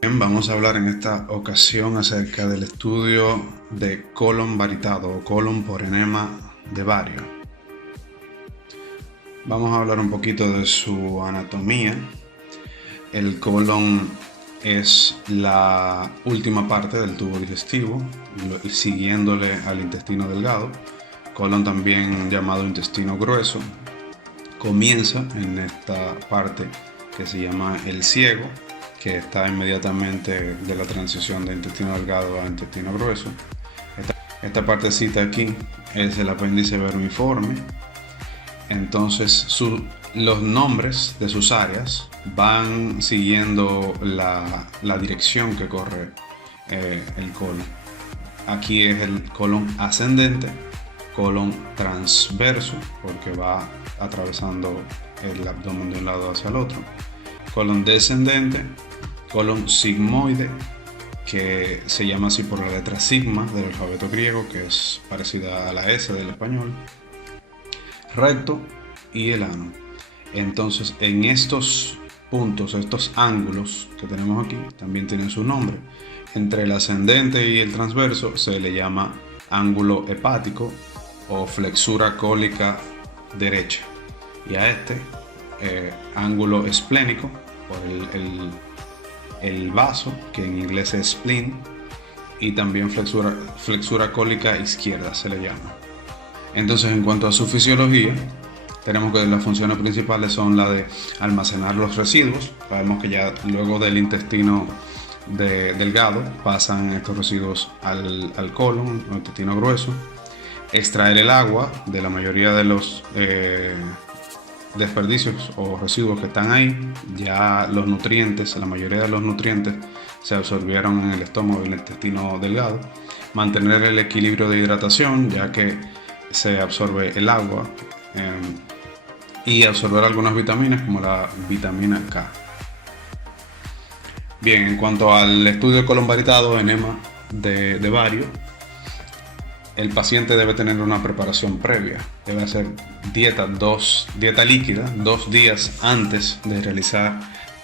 Bien, vamos a hablar en esta ocasión acerca del estudio de colon varitado o colon por enema de Vario. Vamos a hablar un poquito de su anatomía. El colon es la última parte del tubo digestivo, siguiéndole al intestino delgado. Colon, también llamado intestino grueso, comienza en esta parte que se llama el ciego, que está inmediatamente de la transición de intestino delgado a intestino grueso. Esta partecita aquí es el apéndice vermiforme. Entonces los nombres de sus áreas van siguiendo la dirección que corre el colon. Aquí es el colon ascendente, colon transverso, porque va atravesando el abdomen de un lado hacia el otro, colon descendente, colon sigmoide, que se llama así por la letra sigma del alfabeto griego, que es parecida a la S del español, recto y el ano. Entonces, en estos puntos, estos ángulos que tenemos aquí, también tienen su nombre. Entre el ascendente y el transverso se le llama ángulo hepático o flexura cólica derecha, y a este ángulo esplénico por el vaso, que en inglés es spleen, y también flexura cólica izquierda se le llama. Entonces, en cuanto a su fisiología, tenemos que las funciones principales son la de almacenar los residuos. Sabemos que ya luego del intestino delgado pasan estos residuos al colon, al intestino grueso. Extraer el agua de la mayoría de los desperdicios o residuos que están ahí. Ya los nutrientes, la mayoría de los nutrientes se absorbieron en el estómago y el intestino delgado. Mantener el equilibrio de hidratación, ya que se absorbe el agua, y absorber algunas vitaminas como la vitamina K. Bien, en cuanto al estudio de colon varitado, enema de Vario, el paciente debe tener una preparación previa. Debe hacer dieta líquida 2 días antes de realizar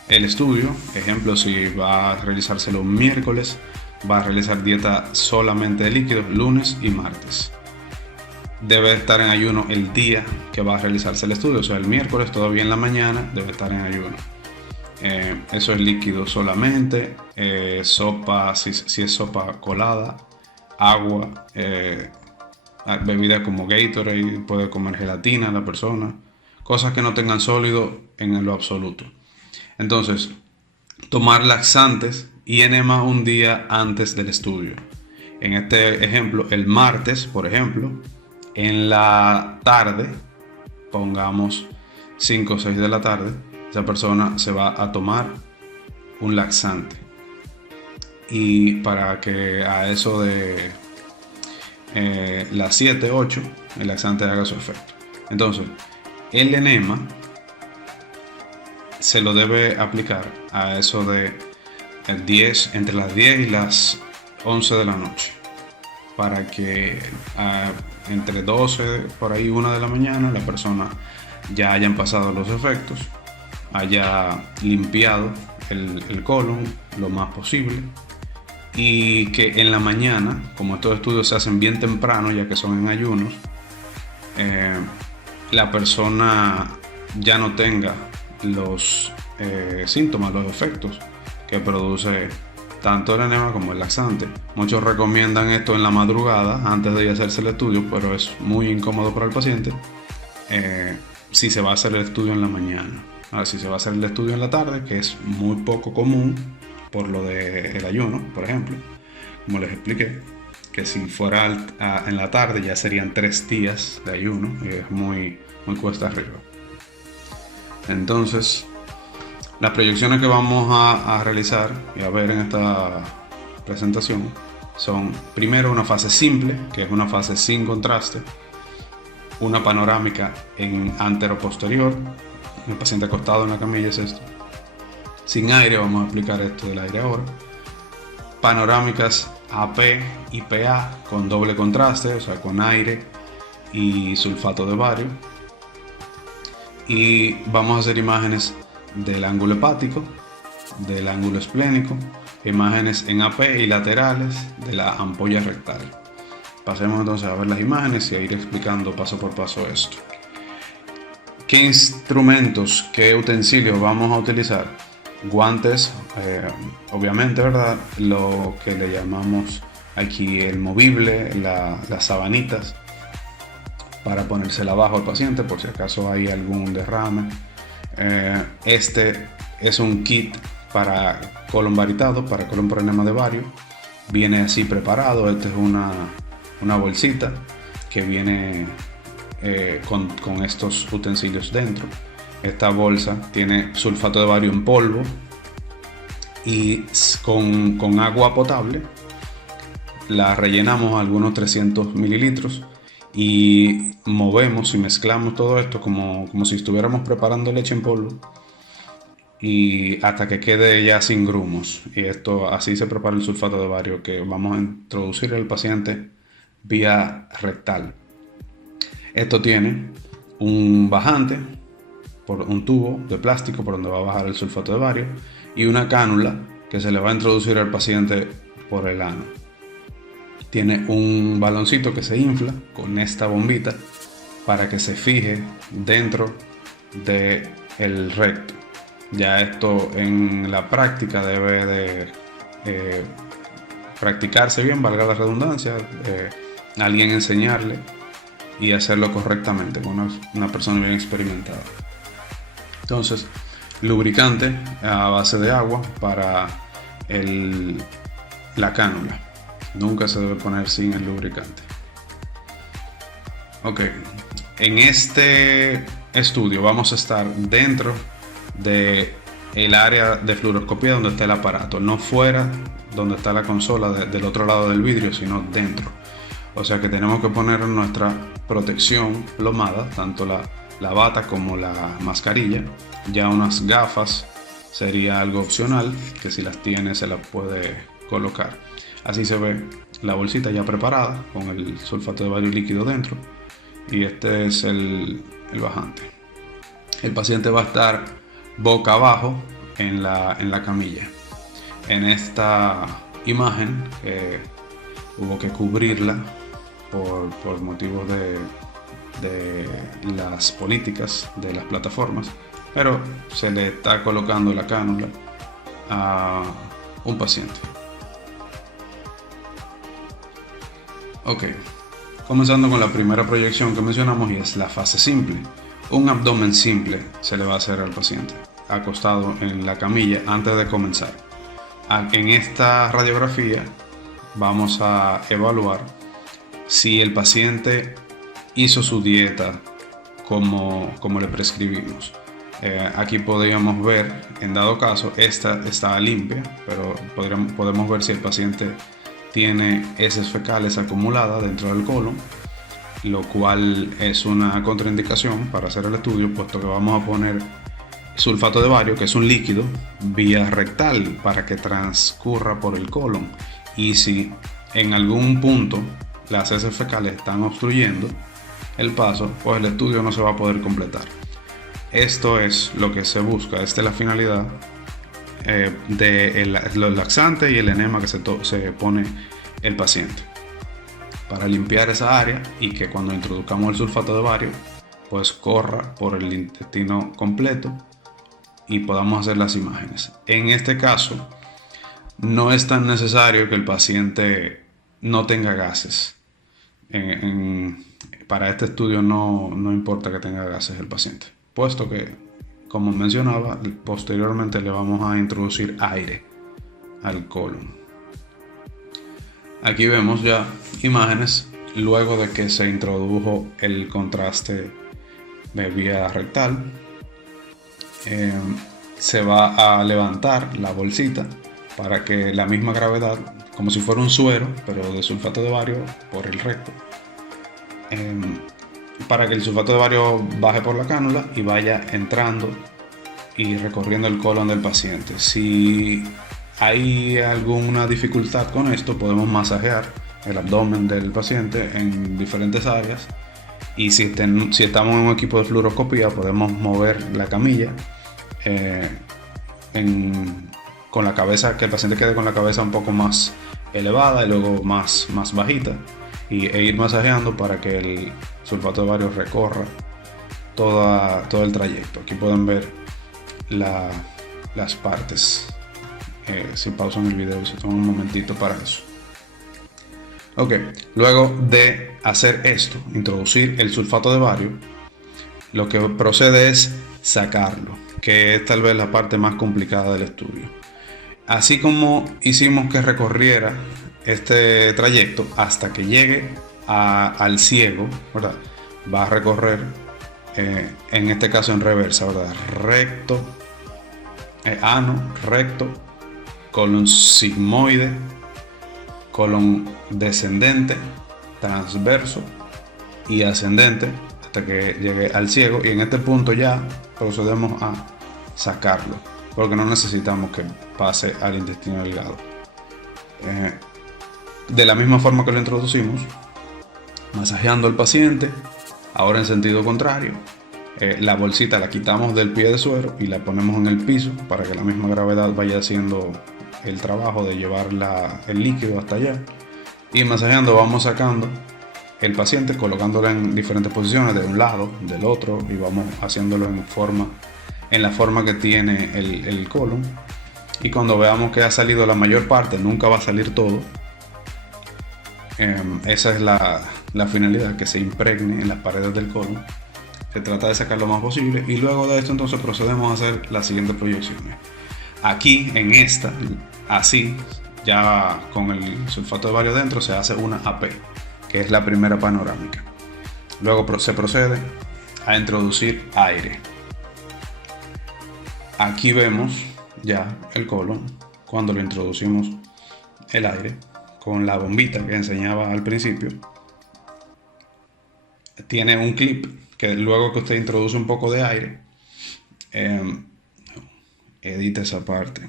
el estudio. Ejemplo, si va a realizárselo un miércoles, va a realizar dieta solamente de líquidos lunes y martes. Debe estar en ayuno el día que va a realizarse el estudio, o sea, el miércoles todavía en la mañana debe estar en ayuno. Eso es líquido solamente, sopa, si es sopa colada, agua, bebidas como Gatorade, puede comer gelatina la persona, cosas que no tengan sólido en lo absoluto. Entonces, tomar laxantes y enema un día antes del estudio. En este ejemplo, el martes, por ejemplo, en la tarde, pongamos 5 o 6 de la tarde, esa persona se va a tomar un laxante, y para que a eso de las 7, 8 el laxante haga su efecto. Entonces, el enema se lo debe aplicar a eso de entre las 10 y las 11 de la noche, para que entre 12, por ahí 1 de la mañana, la persona ya hayan pasado los efectos, haya limpiado el colon lo más posible, y que en la mañana, como estos estudios se hacen bien temprano, ya que son en ayunos, la persona ya no tenga los síntomas, los efectos que produce tanto el enema como el laxante. Muchos recomiendan esto en la madrugada antes de hacerse el estudio, pero es muy incómodo para el paciente si se va a hacer el estudio en la mañana. Ahora, si se va a hacer el estudio en la tarde, que es muy poco común por lo del ayuno, por ejemplo, como les expliqué, que si fuera en la tarde ya serían 3 días de ayuno, y es muy cuesta arriba. Entonces, las proyecciones que vamos a realizar y a ver en esta presentación son: primero, una fase simple, que es una fase sin contraste, una panorámica en antero-posterior, el paciente acostado en la camilla es esto, sin aire, vamos a explicar esto del aire ahora, panorámicas AP y PA con doble contraste, o sea, con aire y sulfato de bario, y vamos a hacer imágenes del ángulo hepático, del ángulo esplénico, imágenes en AP y laterales de la ampolla rectal. Pasemos entonces a ver las imágenes y a ir explicando paso por paso esto. ¿Qué instrumentos, qué utensilios vamos a utilizar? Guantes, obviamente, ¿verdad? Lo que le llamamos aquí el movible, las sabanitas, para ponérsela abajo al paciente por si acaso hay algún derrame. Este es un kit para colon varitado, para colon por enema de vario. Viene así preparado. Esta es una bolsita que viene con estos utensilios dentro. Esta bolsa tiene sulfato de bario en polvo y con agua potable la rellenamos algunos 300 mililitros y movemos y mezclamos todo esto como si estuviéramos preparando leche en polvo, y hasta que quede ya sin grumos. Y esto, así se prepara el sulfato de bario que vamos a introducir al paciente vía rectal. Esto tiene un bajante, por un tubo de plástico por donde va a bajar el sulfato de bario, y una cánula que se le va a introducir al paciente por el ano. Tiene un baloncito que se infla con esta bombita para que se fije dentro del recto. Ya esto en la práctica debe de practicarse bien, valga la redundancia, alguien enseñarle y hacerlo correctamente con una persona bien experimentada. Entonces, lubricante a base de agua para la cánula. Nunca se debe poner sin el lubricante. Ok, en este estudio vamos a estar dentro del área de fluoroscopía donde está el aparato, no fuera donde está la consola del otro lado del vidrio, sino dentro. O sea que tenemos que poner nuestra protección plomada, tanto la bata como la mascarilla. Ya unas gafas sería algo opcional, que si las tiene se las puede colocar. Así se ve la bolsita ya preparada con el sulfato de bario líquido dentro, y este es el bajante. El paciente va a estar boca abajo en la camilla. En esta imagen hubo que cubrirla por motivos de las políticas de las plataformas, pero se le está colocando la cánula a un paciente. Ok, comenzando con la primera proyección que mencionamos, y es la fase simple. Un abdomen simple se le va a hacer al paciente acostado en la camilla antes de comenzar. En esta radiografía vamos a evaluar si el paciente hizo su dieta como le prescribimos. Aquí podríamos ver, en dado caso, esta está limpia, pero podemos ver si el paciente tiene heces fecales acumuladas dentro del colon, lo cual es una contraindicación para hacer el estudio, puesto que vamos a poner sulfato de bario, que es un líquido, vía rectal para que transcurra por el colon. Y si en algún punto las heces fecales están obstruyendo el paso, pues el estudio no se va a poder completar. Esto es lo que se busca, esta es la finalidad de los laxantes y el enema que se pone el paciente, para limpiar esa área y que cuando introduzcamos el sulfato de bario pues corra por el intestino completo y podamos hacer las imágenes. En este caso no es tan necesario que el paciente no tenga gases. Para este estudio no importa que tenga gases el paciente, puesto que, como mencionaba, posteriormente le vamos a introducir aire al colon. Aquí vemos ya imágenes luego de que se introdujo el contraste de vía rectal. Se va a levantar la bolsita para que la misma gravedad, como si fuera un suero, pero de sulfato de bario por el recto, para que el sulfato de bario baje por la cánula y vaya entrando y recorriendo el colon del paciente. Si hay alguna dificultad con esto, podemos masajear el abdomen del paciente en diferentes áreas, y si estamos en un equipo de fluoroscopía podemos mover la camilla con la cabeza, que el paciente quede con la cabeza un poco más elevada y luego más bajita, e ir masajeando para que el sulfato de bario recorra todo el trayecto. Aquí pueden ver las partes. Si pausan el video y se toman un momentito para eso. Ok, luego de hacer esto, introducir el sulfato de bario, lo que procede es sacarlo, que es tal vez la parte más complicada del estudio. Así como hicimos que recorriera este trayecto hasta que llegue al ciego, ¿verdad? Va a recorrer, en este caso en reversa, ¿verdad? Recto, ano, recto, colon sigmoide, colon descendente, transverso y ascendente hasta que llegue al ciego, y en este punto ya procedemos a sacarlo porque no necesitamos que pase al intestino delgado. De la misma forma que lo introducimos, masajeando al paciente, ahora en sentido contrario, la bolsita la quitamos del pie de suero y la ponemos en el piso para que la misma gravedad vaya haciendo el trabajo de llevar el líquido hasta allá, y masajeando vamos sacando el paciente, colocándolo en diferentes posiciones, de un lado, del otro, y vamos haciéndolo en la forma que tiene el colon. Y cuando veamos que ha salido la mayor parte, nunca va a salir todo, esa es la finalidad, que se impregne en las paredes del colon. Se trata de sacar lo más posible, y luego de esto entonces procedemos a hacer las siguientes proyecciones. Aquí en esta, así, ya con el sulfato de bario dentro, se hace una AP, que es la primera panorámica. Luego se procede a introducir aire. Aquí vemos ya el colon cuando lo introducimos el aire con la bombita que enseñaba al principio. Tiene un clip que luego que usted introduce un poco de aire, edita esa parte.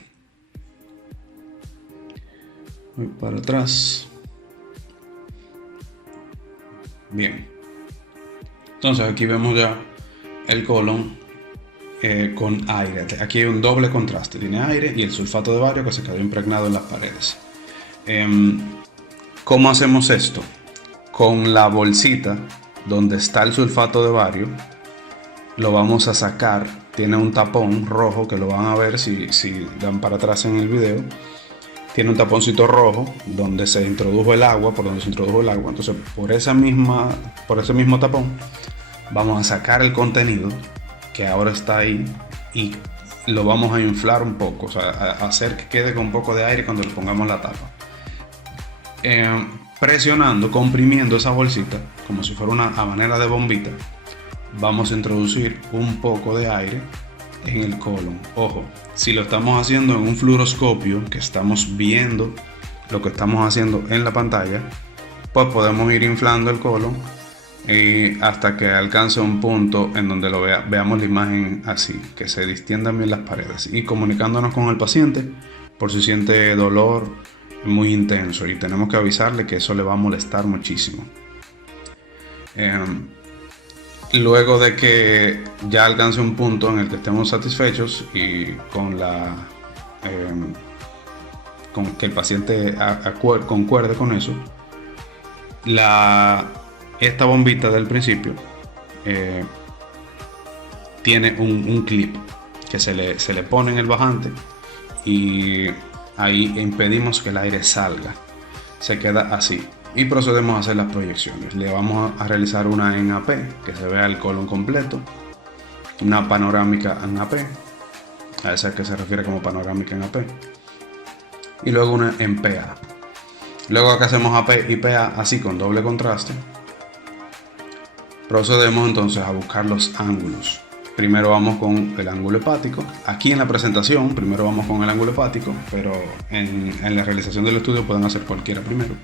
Voy para atrás. Bien. Entonces aquí vemos ya el colon con aire. Aquí hay un doble contraste. Tiene aire y el sulfato de bario que se quedó impregnado en las paredes. ¿Cómo hacemos esto? Con la bolsita donde está el sulfato de bario, lo vamos a sacar. Tiene un tapón rojo que lo van a ver si dan para atrás en el video. Tiene un taponcito rojo donde se introdujo el agua, por donde se introdujo el agua. Entonces por ese mismo tapón vamos a sacar el contenido que ahora está ahí y lo vamos a inflar un poco, o sea, a hacer que quede con un poco de aire cuando le pongamos la tapa. Presionando, comprimiendo esa bolsita como si fuera una manera de bombita, vamos a introducir un poco de aire en el colon. Ojo, si lo estamos haciendo en un fluoroscopio, que estamos viendo lo que estamos haciendo en la pantalla, pues podemos ir inflando el colon y hasta que alcance un punto en donde veamos la imagen así, que se distiendan bien las paredes, y comunicándonos con el paciente por si siente dolor muy intenso, y tenemos que avisarle que eso le va a molestar muchísimo. Luego de que ya alcance un punto en el que estemos satisfechos y con que el paciente concuerde con eso, esta bombita del principio tiene un clip que se le pone en el bajante, y ahí impedimos que el aire salga. Se queda así. Y procedemos a hacer las proyecciones. Le vamos a realizar una en AP, que se vea el colon completo. Una panorámica en AP, a esa que se refiere como panorámica en AP. Y luego una en PA. Luego acá hacemos AP y PA así con doble contraste. Procedemos entonces a buscar los ángulos. Primero vamos con el ángulo hepático. Aquí en la presentación primero vamos con el ángulo hepático, pero en la realización del estudio pueden hacer cualquiera primero.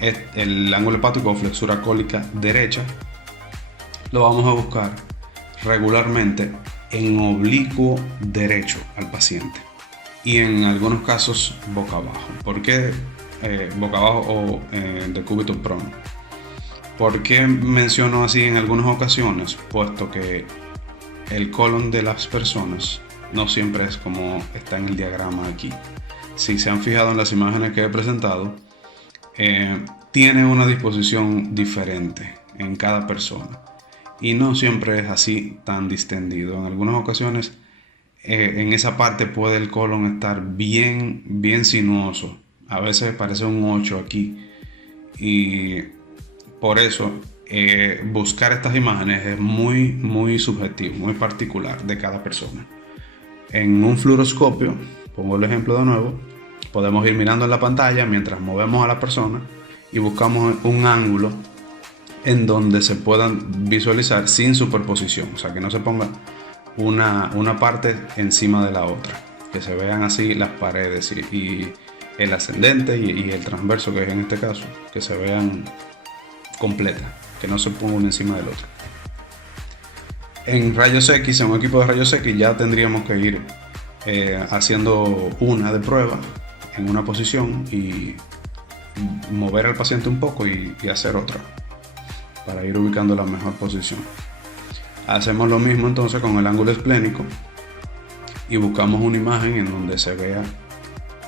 El ángulo hepático o flexura cólica derecha lo vamos a buscar regularmente en oblicuo derecho al paciente, y en algunos casos boca abajo. ¿Por qué boca abajo o decúbito prono? ¿Por qué menciono así en algunas ocasiones? Puesto que el colon de las personas no siempre es como está en el diagrama aquí. Si se han fijado en las imágenes que he presentado, tiene una disposición diferente en cada persona y no siempre es así tan distendido. En algunas ocasiones en esa parte puede el colon estar bien sinuoso. A veces parece un 8 aquí y por eso buscar estas imágenes es muy subjetivo, muy particular de cada persona. En un fluoroscopio, pongo el ejemplo de nuevo, podemos ir mirando en la pantalla mientras movemos a la persona y buscamos un ángulo en donde se puedan visualizar sin superposición, o sea, que no se ponga una parte encima de la otra, que se vean así las paredes y el ascendente y el transverso, que es en este caso, que se vean completas, que no se ponga uno encima del otro. En rayos X, en un equipo de rayos X, ya tendríamos que ir haciendo una de prueba en una posición y mover al paciente un poco y hacer otra para ir ubicando la mejor posición. Hacemos lo mismo entonces con el ángulo esplénico y buscamos una imagen en donde se vea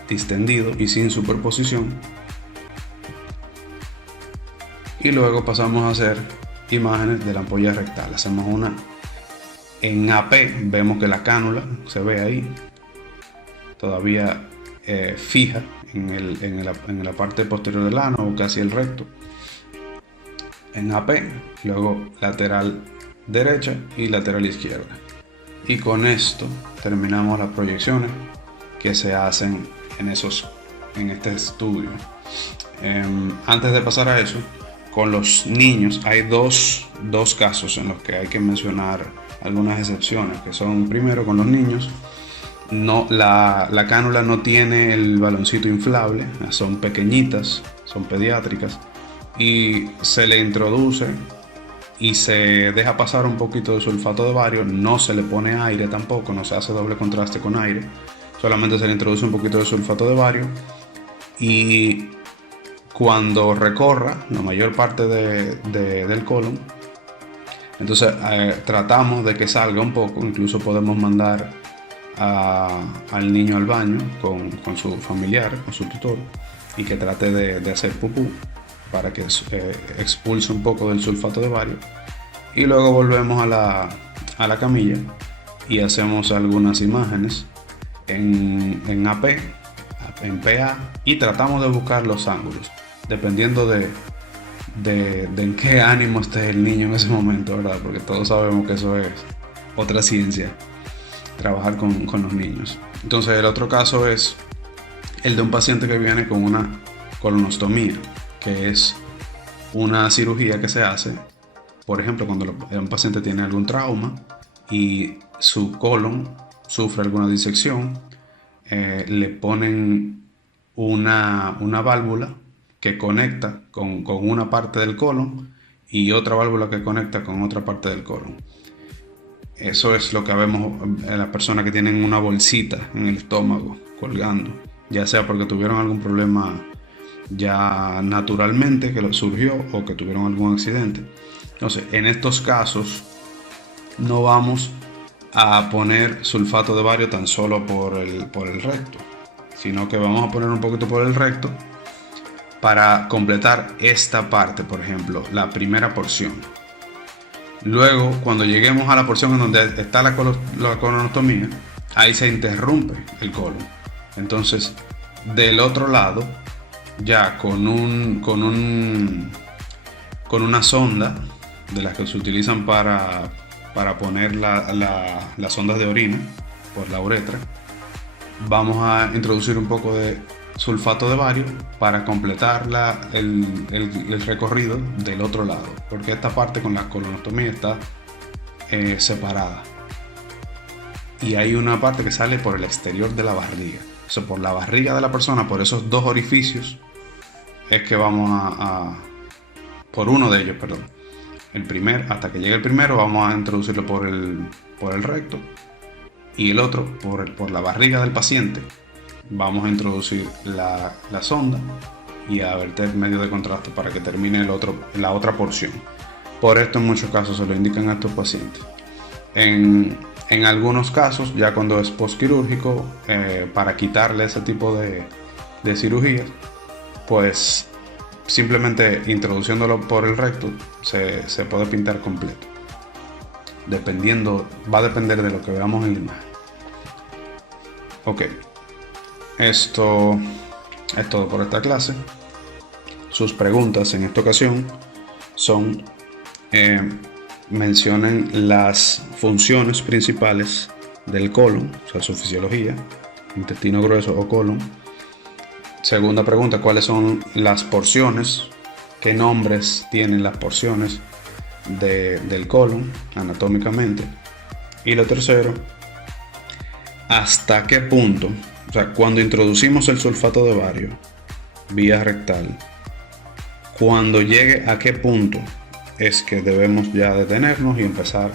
distendido y sin superposición, y luego pasamos a hacer imágenes de la ampolla rectal. Hacemos una en AP, vemos que la cánula se ve ahí todavía fija en la parte posterior del ano o casi el recto, en AP, luego lateral derecha y lateral izquierda, y con esto terminamos las proyecciones que se hacen en este estudio. Antes de pasar a eso, con los niños hay dos casos en los que hay que mencionar algunas excepciones, que son: primero, con los niños la cánula no tiene el baloncito inflable, son pequeñitas, son pediátricas, y se le introduce y se deja pasar un poquito de sulfato de bario, no se le pone aire tampoco, no se hace doble contraste con aire, solamente se le introduce un poquito de sulfato de bario, y cuando recorra la mayor parte del colon, entonces tratamos de que salga un poco, incluso podemos mandar al niño al baño con su familiar, con su tutor, y que trate de hacer pupú para que expulse un poco del sulfato de bario, y luego volvemos a la camilla y hacemos algunas imágenes en AP, en PA, y tratamos de buscar los ángulos dependiendo de en qué ánimo esté el niño en ese momento, ¿verdad? Porque todos sabemos que eso es otra ciencia, trabajar con los niños. Entonces el otro caso es el de un paciente que viene con una colonostomía, que es una cirugía que se hace, por ejemplo, cuando un paciente tiene algún trauma y su colon sufre alguna disección, le ponen una válvula que conecta con una parte del colon y otra válvula que conecta con otra parte del colon. Eso es lo que vemos en las personas que tienen una bolsita en el estómago colgando, ya sea porque tuvieron algún problema ya naturalmente que surgió o que tuvieron algún accidente. Entonces, en estos casos no vamos a poner sulfato de bario tan solo por el recto, sino que vamos a poner un poquito por el recto para completar esta parte, por ejemplo, la primera porción. Luego, cuando lleguemos a la porción en donde está la colonostomía, ahí se interrumpe el colon. Entonces, del otro lado, ya con una sonda de las que se utilizan para poner las sondas de orina por la uretra, vamos a introducir un poco de sulfato de bario para completar el recorrido del otro lado, porque esta parte con la colonostomía está separada y hay una parte que sale por el exterior de la barriga, o sea, por la barriga de la persona, por esos dos orificios es que vamos por uno de ellos, perdón, hasta que llegue el primero vamos a introducirlo por el recto, y el otro por la barriga del paciente vamos a introducir la sonda y a verter medio de contraste para que termine la otra porción. Por esto en muchos casos se lo indican a estos pacientes. En algunos casos, ya cuando es postquirúrgico, para quitarle ese tipo de cirugías, pues simplemente introduciéndolo por el recto se puede pintar completo. Va a depender de lo que veamos en la imagen. Ok, esto es todo por esta clase. Sus preguntas en esta ocasión son: mencionen las funciones principales del colon, o sea, su fisiología, intestino grueso o colon. Segunda pregunta: ¿cuáles son las porciones? ¿Qué nombres tienen las porciones del colon anatómicamente? Y lo tercero: ¿hasta qué punto? O sea, cuando introducimos el sulfato de bario vía rectal, cuando llegue a qué punto es que debemos ya detenernos y empezar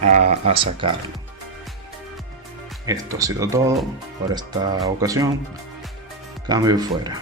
a sacarlo. Esto ha sido todo por esta ocasión. Cambio y fuera.